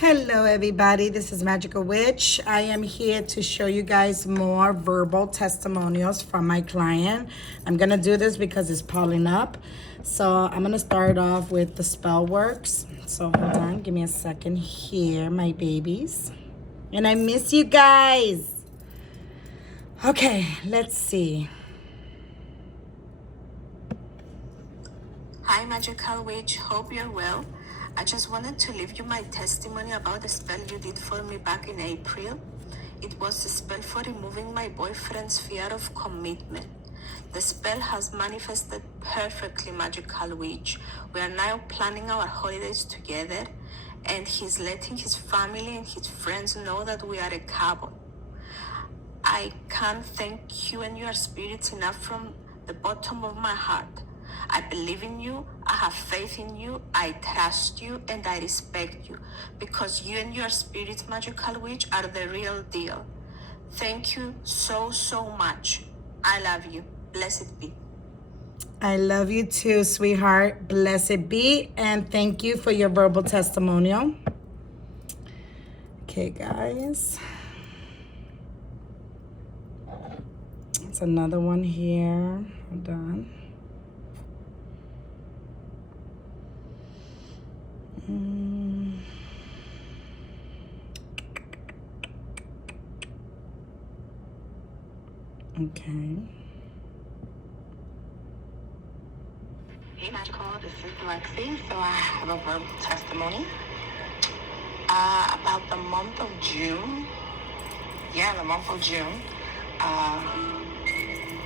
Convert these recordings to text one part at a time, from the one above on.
Hello everybody, this is Magical Witch. I am here to show you guys more verbal testimonials from my client. I'm gonna do this because it's piling up. So I'm gonna start off with the spell works. So hold on, give me a second here, my babies. And I miss you guys. Okay, let's see. Hi Magical Witch, hope you're well. I just wanted to leave you my testimony about the spell you did for me back in April. It was a spell for removing my boyfriend's fear of commitment. The spell has manifested perfectly, Magical Witch. We are now planning our holidays together, and he's letting his family and his friends know that we are a couple. I can't thank you and your spirits enough from the bottom of my heart. I believe in you, I have faith in you, I trust you, and I respect you, because you and your spirits, Magical Witch, are the real deal. Thank you so much. I love you. Blessed be. I love you too, sweetheart. Blessed be, and thank you for your verbal testimonial. Okay, guys. It's another one here. Hold on. Okay. Hey Magical, this is Lexi. So I have a verbal testimony about the month of June. Yeah, the month of June.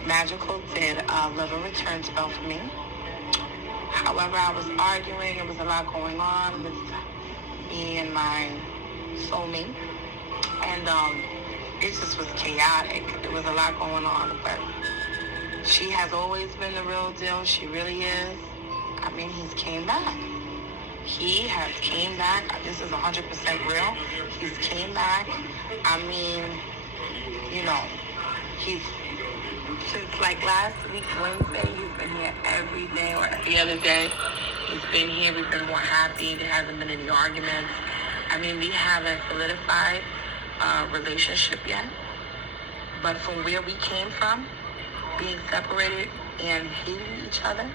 Magical did a little return spell for me. However, I was arguing. There was a lot going on with me and my soulmate. And it just was chaotic. There was a lot going on. But she has always been the real deal. She really is. I mean, he's came back. He has came back. This is 100% real. He's came back. I mean, he's... Since like last week, Wednesday, he's been here every day or every other day. He's been here. We've been more happy. There hasn't been any arguments. I mean, we haven't solidified a relationship yet. But from where we came from, being separated and hating each other,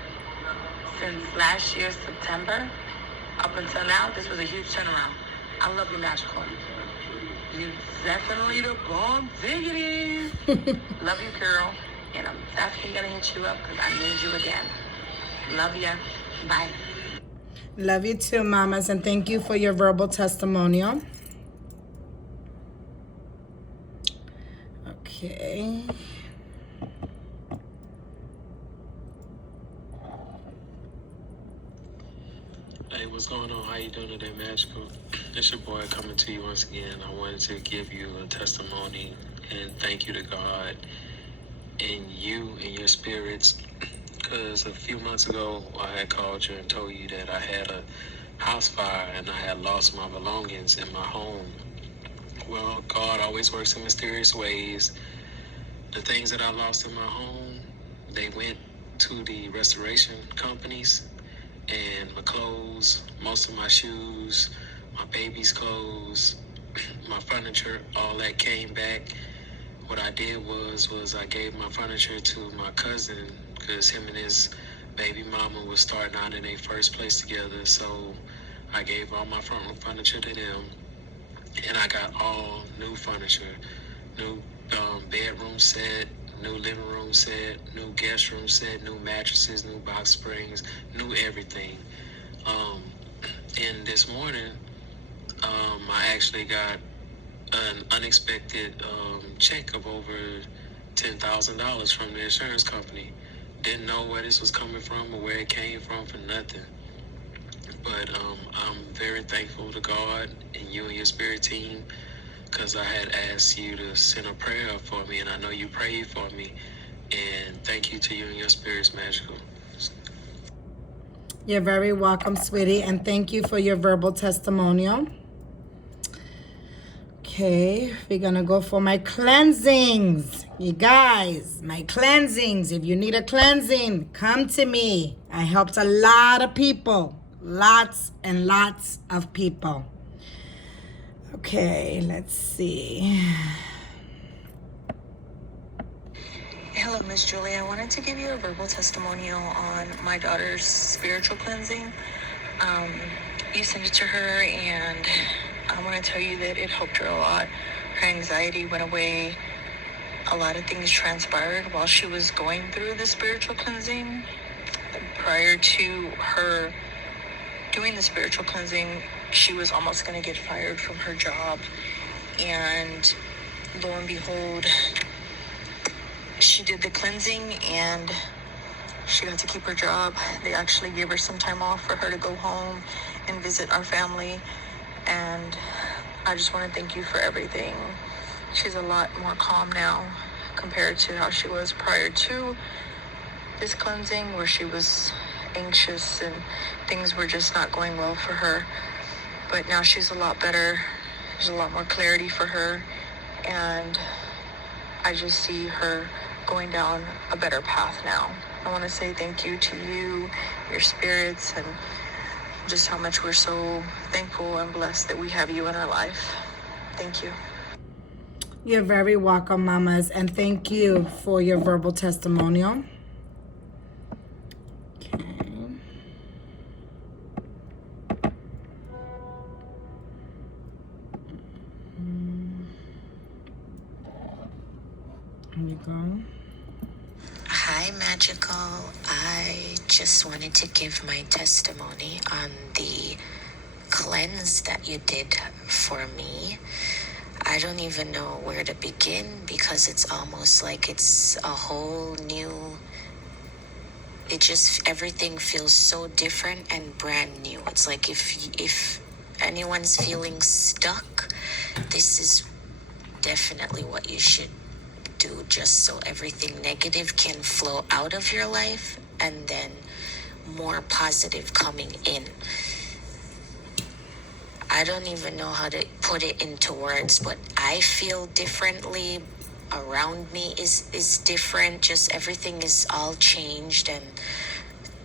since last year, September, up until now, this was a huge turnaround. I love you, Magical. You definitely the bomb diggity. Love you, girl. And I'm definitely going to hit you up because I need you again. Love ya. Bye. Love you too, mamas, and thank you for your verbal testimonial. Okay. Hey, what's going on? How you doing today, Magical? It's your boy coming to you once again. I wanted to give you a testimony and thank you to God and you and your spirits, because a few months ago I had called you and told you that I had a house fire and I had lost my belongings in my home. Well, God always works in mysterious ways. The things that I lost in my home, they went to the restoration companies, and my clothes, most of my shoes, my baby's clothes, my furniture, all that came back. What I did was I gave my furniture to my cousin because him and his baby mama was starting out in their first place together. So I gave all my front room furniture to them, and I got all new furniture, new bedroom set, new living room set, new guest room set, new mattresses, new box springs, new everything. And this morning, I actually got an unexpected check of over $10,000 from the insurance company. Didn't know where this was coming from or where it came from for nothing. But I'm very thankful to God and you and your spirit team, because I had asked you to send a prayer for me, and I know you prayed for me. And thank you to you and your spirits, Magical. You're very welcome, sweetie, and thank you for your verbal testimonial. Okay, we're gonna go for my cleansings. You guys, my cleansings. If you need a cleansing, come to me. I helped a lot of people. Lots and lots of people. Okay, let's see. Hello, Miss Julie. I wanted to give you a verbal testimonial on my daughter's spiritual cleansing. You sent it to her, and I want to tell you that it helped her a lot. Her anxiety went away. A lot of things transpired while she was going through the spiritual cleansing. Prior to her doing the spiritual cleansing, she was almost going to get fired from her job. And lo and behold, she did the cleansing and she got to keep her job. They actually gave her some time off for her to go home and visit our family. And I just want to thank you for everything. She's a lot more calm now compared to how she was prior to this cleansing, where she was anxious and things were just not going well for her. But now she's a lot better. There's a lot more clarity for her. And I just see her going down a better path now. I want to say thank you to you, your spirits, and just how much we're so thankful and blessed that we have you in our life. Thank you. You're very welcome, mamas, and thank you for your verbal testimonial. Okay. Here we go. Hi, Magical. I just wanted to give my testimony on the cleanse that you did for me. I don't even know where to begin because it's almost like it's a whole new, everything feels so different and brand new. It's like if anyone's feeling stuck, this is definitely what you should do, just so everything negative can flow out of your life and then more positive coming in. I don't even know how to put it into words, but I feel differently. Around me is different. Just everything is all changed. And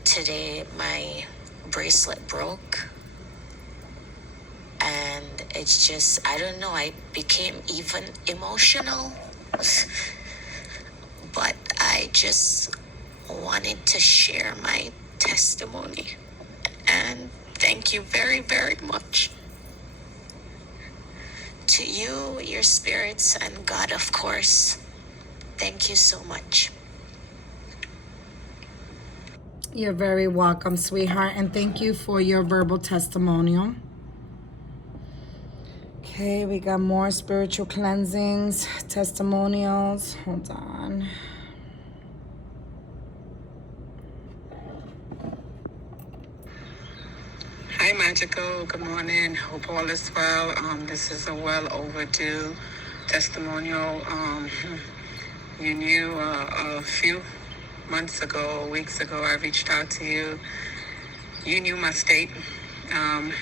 today my bracelet broke. And it's just, I don't know, I became even emotional. But I just wanted to share my testimony. And thank you very, very much. To you, your spirits, and God, of course. Thank you so much. You're very welcome, sweetheart, and thank you for your verbal testimonial. Okay, we got more spiritual cleansings, testimonials. Hold on. Hi, Magical. Good morning. Hope all is well. This is a well overdue testimonial. You knew a few months ago, weeks ago, I reached out to you. You knew my state. I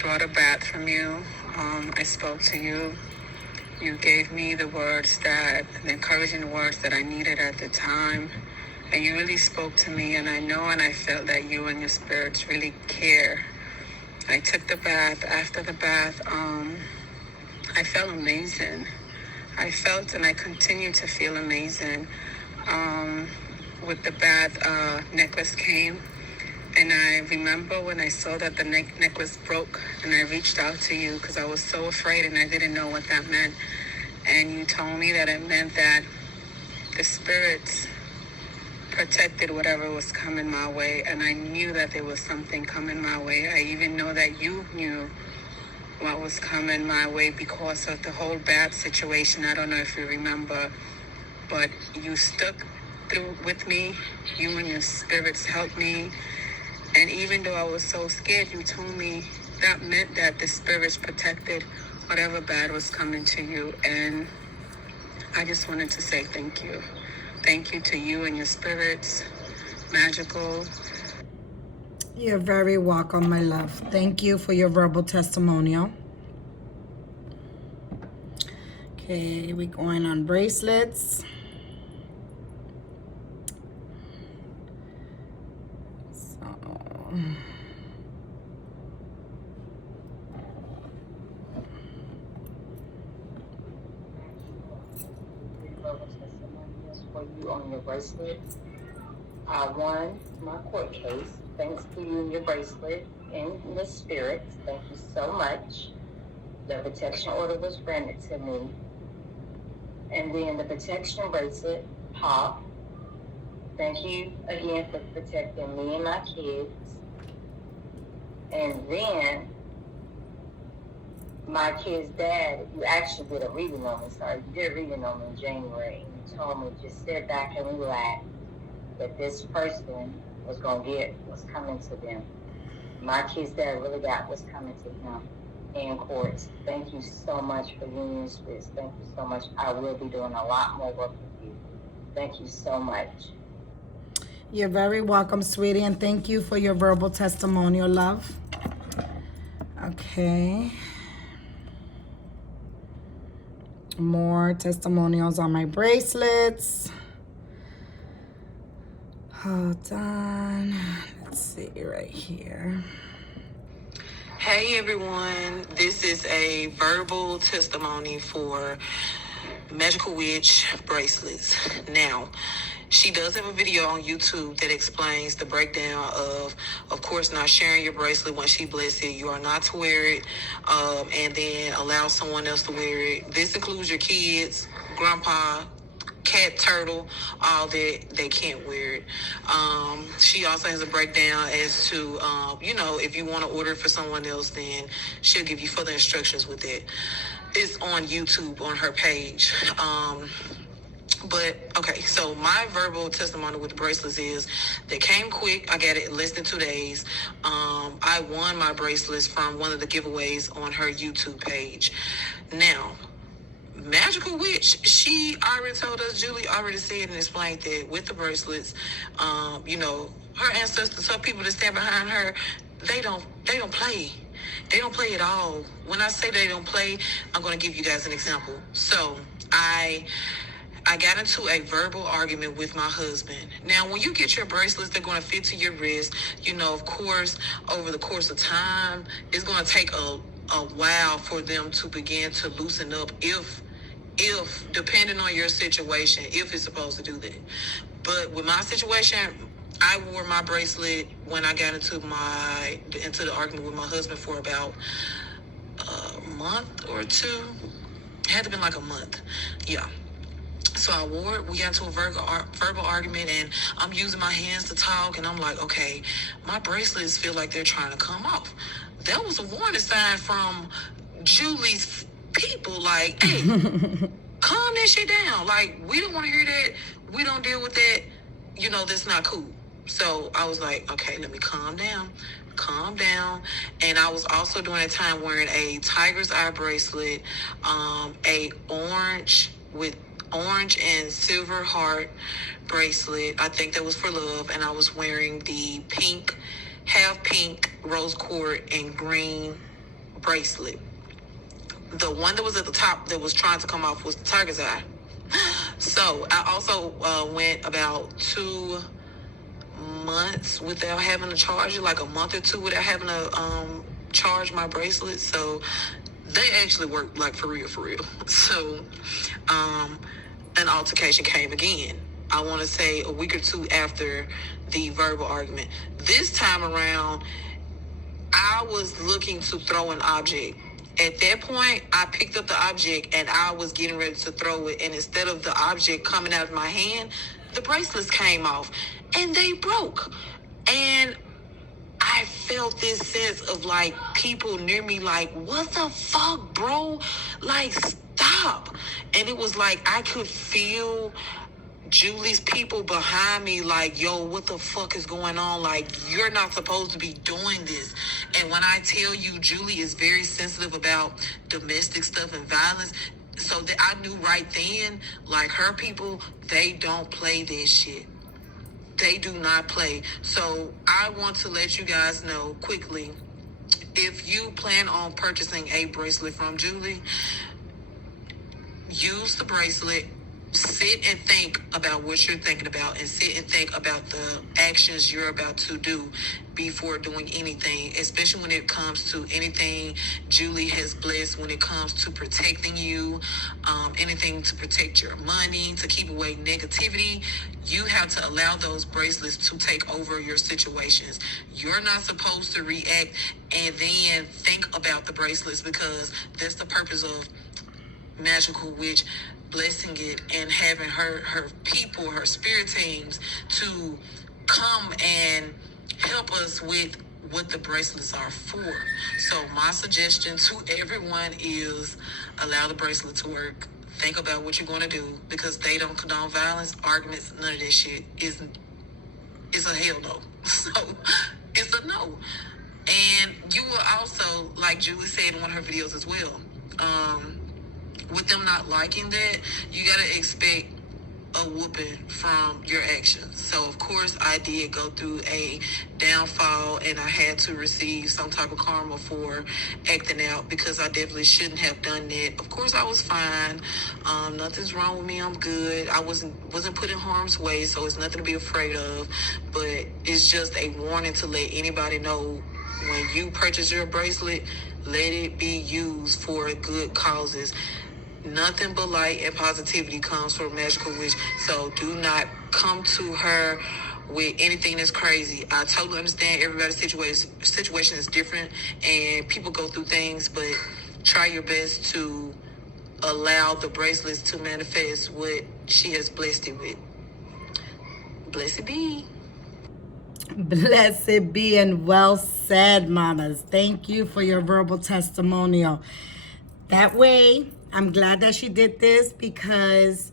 brought a bath from you. I spoke to you. You gave me the encouraging words that I needed at the time. And you really spoke to me, and I know and I felt that you and your spirits really care. I took the bath. After the bath, I felt amazing. I felt and I continue to feel amazing. With the bath, necklace came. And I remember when I saw that the necklace broke, and I reached out to you because I was so afraid and I didn't know what that meant. And you told me that it meant that the spirits protected whatever was coming my way, and I knew that there was something coming my way. I even know that you knew what was coming my way because of the whole bad situation. I don't know if you remember, but you stuck through with me. You and your spirits helped me, and even though I was so scared, you told me that meant that the spirits protected whatever bad was coming to you. And I just wanted to say thank you. Thank you to you and your spirits, Magical. You're very welcome, my love. Thank you for your verbal testimonial. Okay, we're going on bracelets. So, on your bracelet. I won my court case thanks to you and your bracelet and the spirit. Thank you so much. The protection order was granted to me. And then the protection bracelet popped. Thank you again for protecting me and my kids. And then my kid's dad, you actually did a reading on me. Sorry, you did a reading on me in January. And you told me just sit back and relax, that this person was going to get what's coming to them. My kid's dad really got what's coming to him in court. Thank you so much for union spirits. Thank you so much. I will be doing a lot more work with you. Thank you so much. You're very welcome, sweetie, and thank you for your verbal testimonial, love. Okay. More testimonials on my bracelets. Hold on. Let's see right here. Hey everyone, this is a verbal testimony for Magical Witch bracelets. Now, she does have a video on YouTube that explains the breakdown of course, not sharing your bracelet when she blesses it. You are not to wear it and then allow someone else to wear it. This includes your kids, grandpa, cat, turtle, all that. They can't wear it. She also has a breakdown as to, if you want to order it for someone else, then she'll give you further instructions with it. It's on YouTube on her page. But okay, so my verbal testimony with the bracelets is they came quick. I got it in less than 2 days. I won my bracelets from one of the giveaways on her YouTube page. Now, Magical Witch, she already told us, Julie already said and explained that with the bracelets, her ancestors, some people that stand behind her, they don't play. They don't play at all. When I say they don't play, I'm going to give you guys an example. So I got into a verbal argument with my husband. Now, when you get your bracelets, they're going to fit to your wrist. Of course, over the course of time, it's going to take a while for them to begin to loosen up if depending on your situation, if it's supposed to do that. But with my situation, I wore my bracelet when I got into the argument with my husband for about a month or two. It had to been like a month. Yeah. So I wore it. We got into a verbal argument, and I'm using my hands to talk, and I'm like, okay, my bracelets feel like they're trying to come off. That was a warning sign from Julie's people, like, hey, calm that shit down. Like, we don't want to hear that. We don't deal with that. That's not cool. So I was like, okay, let me calm down. And I was also during that time wearing a tiger's eye bracelet, a orange and silver heart bracelet. I think that was for love. And I was wearing the half pink rose quartz and green bracelet. The one that was at the top that was trying to come off was the tiger's eye. So I also went about 2 months without having to charge it, like a month or two without having to charge my bracelet. So they actually work like for real. So an altercation came again. I want to say a week or two after the verbal argument. This time around, I was looking to throw an object. At that point, I picked up the object and I was getting ready to throw it. And instead of the object coming out of my hand, the bracelets came off and they broke. And I felt this sense of like people near me like, what the fuck, bro? Like, stop. And it was like I could feel Julie's people behind me like, yo, what the fuck is going on? Like, you're not supposed to be doing this. And when I tell you, Julie is very sensitive about domestic stuff and violence, so that I knew right then, like, her people, they don't play this shit. They do not play. So I want to let you guys know quickly, if you plan on purchasing a bracelet from Julie, use the bracelet sit and think about what you're thinking about, and sit and think about the actions you're about to do before doing anything, especially when it comes to anything Julie has blessed, when it comes to protecting you, anything to protect your money, to keep away negativity. You have to allow those bracelets to take over your situations. You're not supposed to react and then think about the bracelets, because that's the purpose of Magical Witch blessing it and having her people, her spirit teams, to come and help us with what the bracelets are for. So my suggestion to everyone is allow the bracelet to work. Think about what you're going to do, because they don't condone violence, arguments, none of that shit is a hell no. So it's a no. And you will also, like Julie said in one of her videos as well, with them not liking that, you gotta expect a whooping from your actions. So of course I did go through a downfall, and I had to receive some type of karma for acting out, because I definitely shouldn't have done that. Of course I was fine. Nothing's wrong with me. I'm good. I wasn't put in harm's way, so it's nothing to be afraid of. But it's just a warning to let anybody know, when you purchase your bracelet, let it be used for good causes. Nothing but light and positivity comes from Magical Witch. So do not come to her with anything that's crazy. I totally understand everybody's situation is different, and people go through things, but try your best to allow the bracelets to manifest what she has blessed it with. Blessed be. Blessed be and well said, mamas. Thank you for your verbal testimonial. That way, I'm glad that she did this, because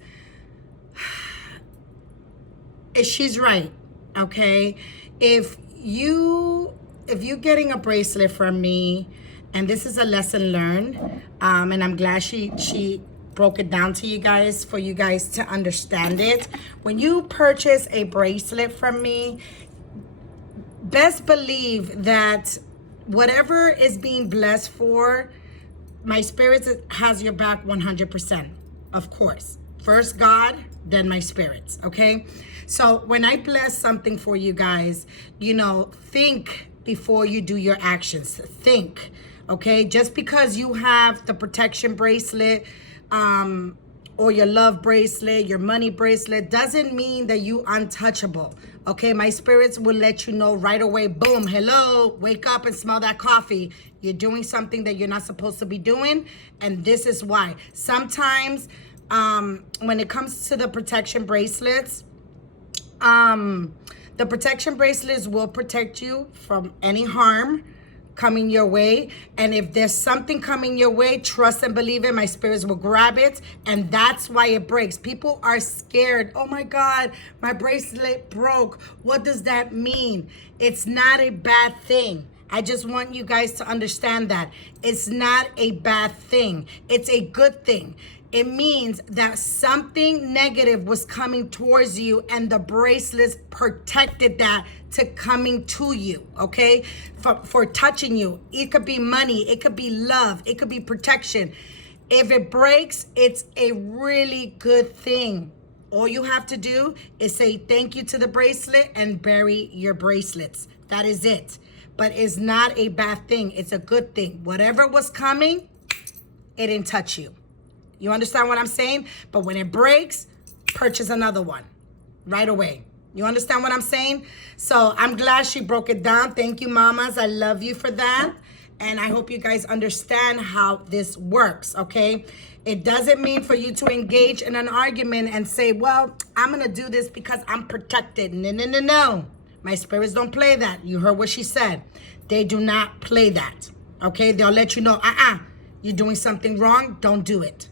she's right, okay? If you're getting a bracelet from me, and this is a lesson learned, and I'm glad she broke it down to you guys, for you guys to understand it. When you purchase a bracelet from me, best believe that whatever is being blessed for, my spirits has your back 100%, of course. First God, then my spirits, okay? So when I bless something for you guys, think before you do your actions. Think, okay? Just because you have the protection bracelet, or your love bracelet, your money bracelet, doesn't mean that you untouchable, okay? My spirits will let you know right away, boom, hello, wake up and smell that coffee. You're doing something that you're not supposed to be doing, and this is why. Sometimes, when it comes to the protection bracelets, the protection bracelets will protect you from any harm coming your way. And if there's something coming your way, trust and believe it, my spirits will grab it, and that's why it breaks. People are scared. Oh my God, my bracelet broke. What does that mean? It's not a bad thing. I just want you guys to understand that. It's not a bad thing. It's a good thing. It means that something negative was coming towards you, and the bracelets protected that to coming to you, okay? For touching you. It could be money, it could be love, it could be protection. If it breaks, it's a really good thing. All you have to do is say thank you to the bracelet and bury your bracelets. That is it. But it's not a bad thing. It's a good thing. Whatever was coming, it didn't touch you. You understand what I'm saying? But when it breaks, purchase another one right away. You understand what I'm saying? So I'm glad she broke it down. Thank you, mamas. I love you for that. And I hope you guys understand how this works, okay? It doesn't mean for you to engage in an argument and say, well, I'm going to do this because I'm protected. No, no, no, no. My spirits don't play that. You heard what she said. They do not play that, okay? They'll let you know, you're doing something wrong. Don't do it.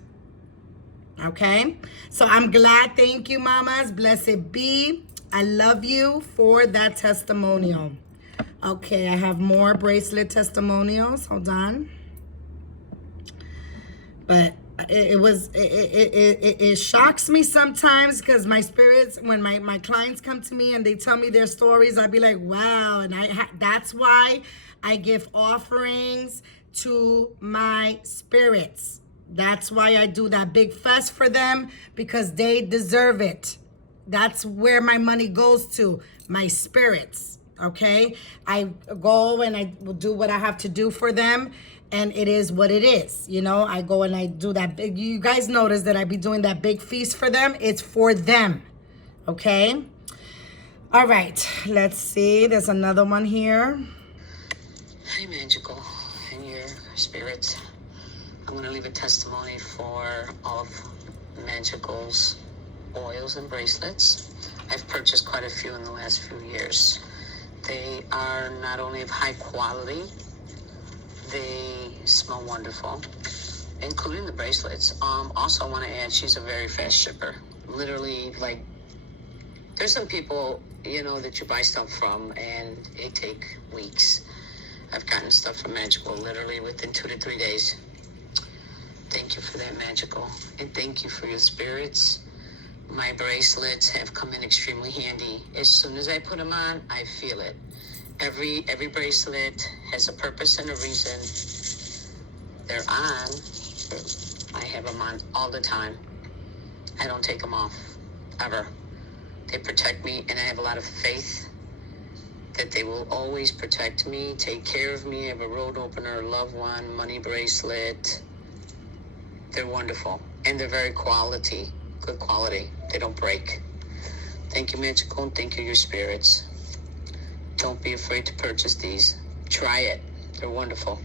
Okay, so I'm glad. Thank you, mamas. Blessed be. I love you for that testimonial. Okay, I have more bracelet testimonials. Hold on. But it shocks me sometimes, because my spirits, when my clients come to me and they tell me their stories, I'd be like, wow. And that's why I give offerings to my spirits. That's why I do that big fest for them, because they deserve it. That's where my money goes to, my spirits, okay? I go and I will do what I have to do for them, and it is what it is. You know, I go and I do that big, you guys notice that I be doing that big feast for them. It's for them, okay? All right, let's see. There's another one here. Hi, Magical and your spirits. I'm going to leave a testimony for all of Magical's oils and bracelets. I've purchased quite a few in the last few years. They are not only of high quality, they smell wonderful, including the bracelets. Also, I want to add, she's a very fast shipper. Literally, like, there's some people, you know, that you buy stuff from and it take weeks. I've gotten stuff from Magical literally within 2 to 3 days. Thank you for that, Magical. And thank you for your spirits. My bracelets have come in extremely handy. As soon as I put them on, I feel it. Every bracelet has a purpose and a reason. They're on. I have them on all the time. I don't take them off, ever. They protect me, and I have a lot of faith that they will always protect me, take care of me. I have a road opener, a loved one, money bracelet. They're wonderful, and they're very good quality. They don't break. Thank you, Magical, and thank you, your spirits. Don't be afraid to purchase these. Try it. They're wonderful.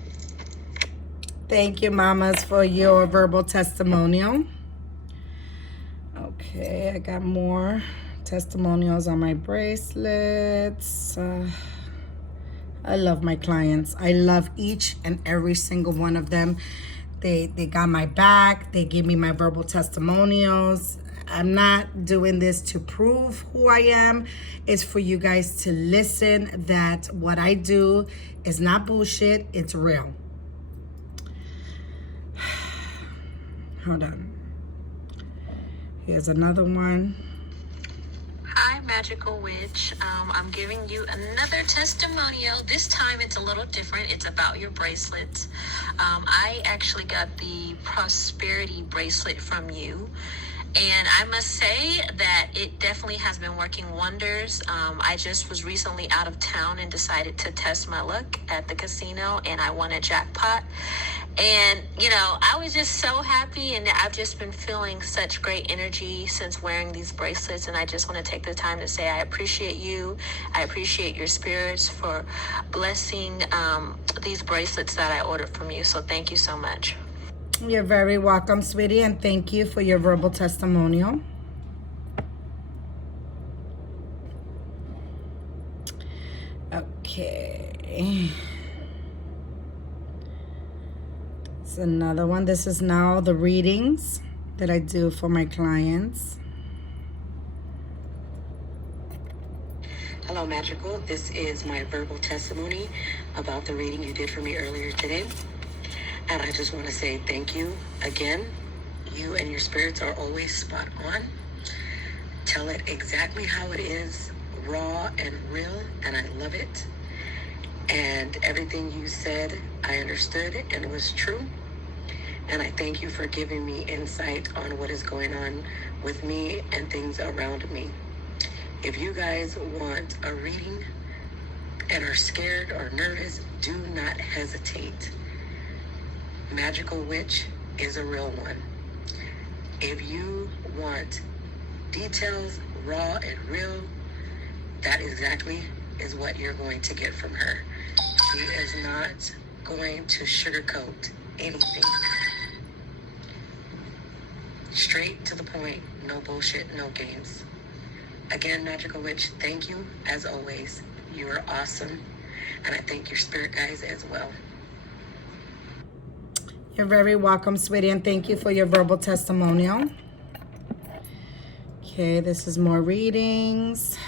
Thank you, mamas, for your verbal testimonial. Okay, I got more testimonials on my bracelets. I love my clients. I love each and every single one of them. They got my back. They give me my verbal testimonials. I'm not doing this to prove who I am. It's for you guys to listen that what I do is not bullshit. It's real. Hold on. Here's another one. Hi, Magical Witch. I'm giving you another testimonial. This time it's a little different. It's about your bracelets. I actually got the prosperity bracelet from you. And I must say that it definitely has been working wonders. I just was recently out of town and decided to test my luck at the casino, and I won a jackpot. And, you know, I was just so happy, and I've just been feeling such great energy since wearing these bracelets. And I just want to take the time to say I appreciate you. I appreciate your spirits for blessing these bracelets that I ordered from you. So thank you so much. You're very welcome, sweetie, and thank you for your verbal testimonial. Okay. It's another one. This is now the readings that I do for my clients. Hello, Magical. This is my verbal testimony about the reading you did for me earlier today. And I just want to say thank you again. You and your spirits are always spot on. Tell it exactly how it is, raw and real, and I love it. And everything you said, I understood and it was true. And I thank you for giving me insight on what is going on with me and things around me. If you guys want a reading and are scared or nervous, do not hesitate. Magical Witch is a real one. If you want details, raw and real, that exactly is what you're going to get from her. She is not going to sugarcoat anything. Straight to the point, no bullshit, no games. Again, Magical Witch, thank you as always. You are awesome. And I thank your spirit guides as well. You're very welcome, sweetie, and thank you for your verbal testimonial. Okay, this is more readings.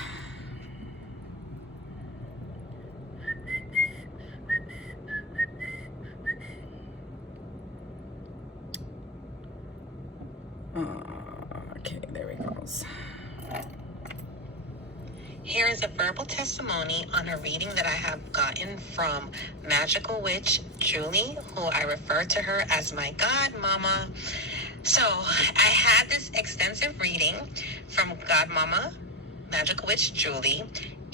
Hey here is a verbal testimony on a reading that I have gotten from Magical Witch Julie, who I refer to her as my godmama. So I had this extensive reading from Godmama, Magical Witch Julie,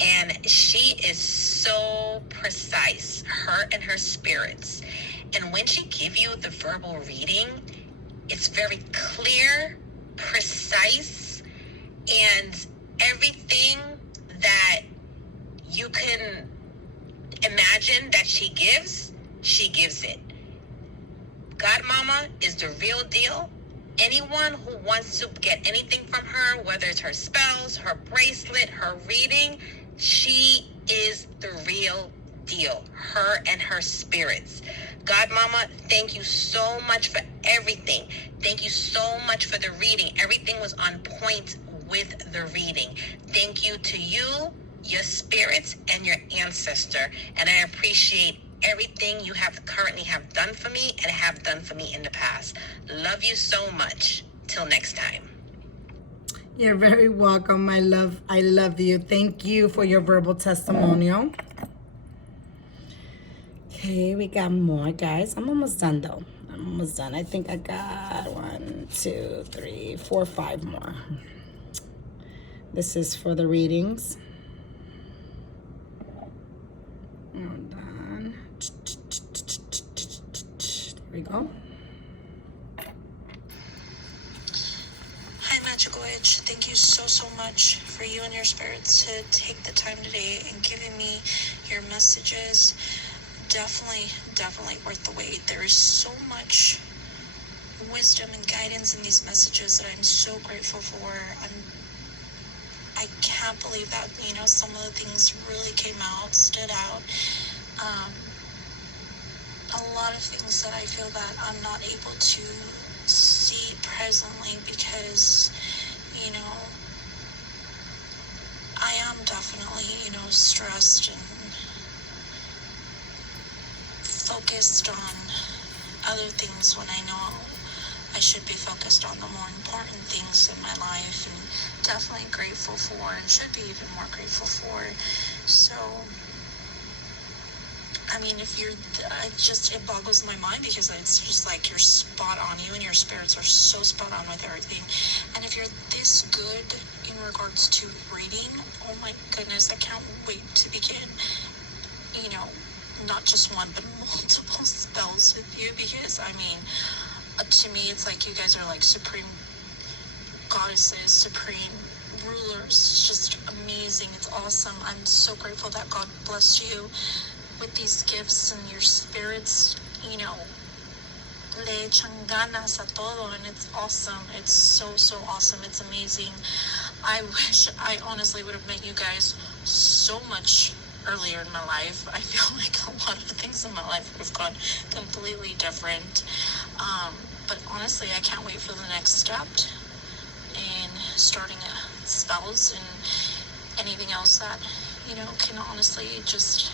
and she is so precise, her and her spirits. And when she gives you the verbal reading, it's very clear, precise, and everything that you can imagine that she gives it. Godmama is the real deal. Anyone who wants to get anything from her, whether it's her spells, her bracelet, her reading, she is the real deal. Her and her spirits. Godmama, thank you so much for everything. Thank you so much for the reading. Everything was on point with the reading. Thank you to you, your spirits, and your ancestor. And I appreciate everything you have currently have done for me and have done for me in the past. Love you so much. Till next time. You're very welcome, my love. I love you. Thank you for your verbal testimonial. Okay, we got more, guys. I'm almost done, though. I'm almost done. I think I got 1, 2, 3, 4, 5 more. This is for the readings. I'm done. There we go. Hi, Magical Witch. Thank you so much for you and your spirits to take the time today and giving me your messages. Definitely worth the wait. There is so much wisdom and guidance in these messages that I'm so grateful for. I can't believe that, some of the things really stood out. A lot of things that I feel that I'm not able to see presently because, I am definitely, stressed and focused on other things when I know I should be focused on the more important things in my life, and definitely grateful for, and should be even more grateful for. So, I mean, it boggles my mind because it's just like you're spot on. You and your spirits are so spot on with everything. And if you're this good in regards to reading, oh my goodness, I can't wait to begin, not just one, but multiple spells with you, because, to me, it's like you guys are like supreme goddesses, supreme rulers. It's just amazing. It's awesome. I'm so grateful that God blessed you with these gifts and your spirits, le echan ganas a todo, and it's awesome. It's so awesome. It's amazing. I wish I honestly would have met you guys so much earlier in my life. I feel like a lot of the things in my life would have gone completely different. But honestly, I can't wait for the next step in starting spells and anything else that, can honestly just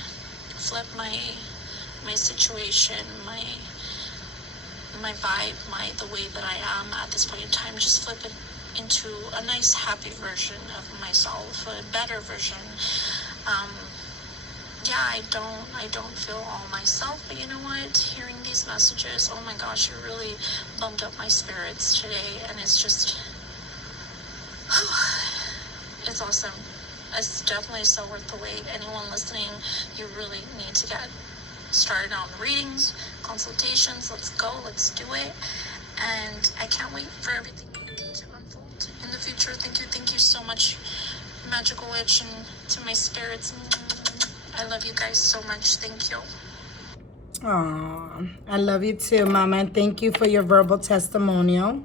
flip my situation, my vibe, the way that I am at this point in time, just flip it into a nice, happy version of myself, a better version. I don't feel all myself, but you know what? Hearing these messages, oh my gosh, it really bumped up my spirits today, and it's just, it's awesome. It's definitely so worth the wait. Anyone listening, you really need to get started on the readings, consultations. Let's go, let's do it. And I can't wait for everything to unfold in the future. Thank you so much, Magical Witch, and to my spirits. I love you guys so much. Thank you. Aww, I love you too, Mama, and thank you for your verbal testimonial.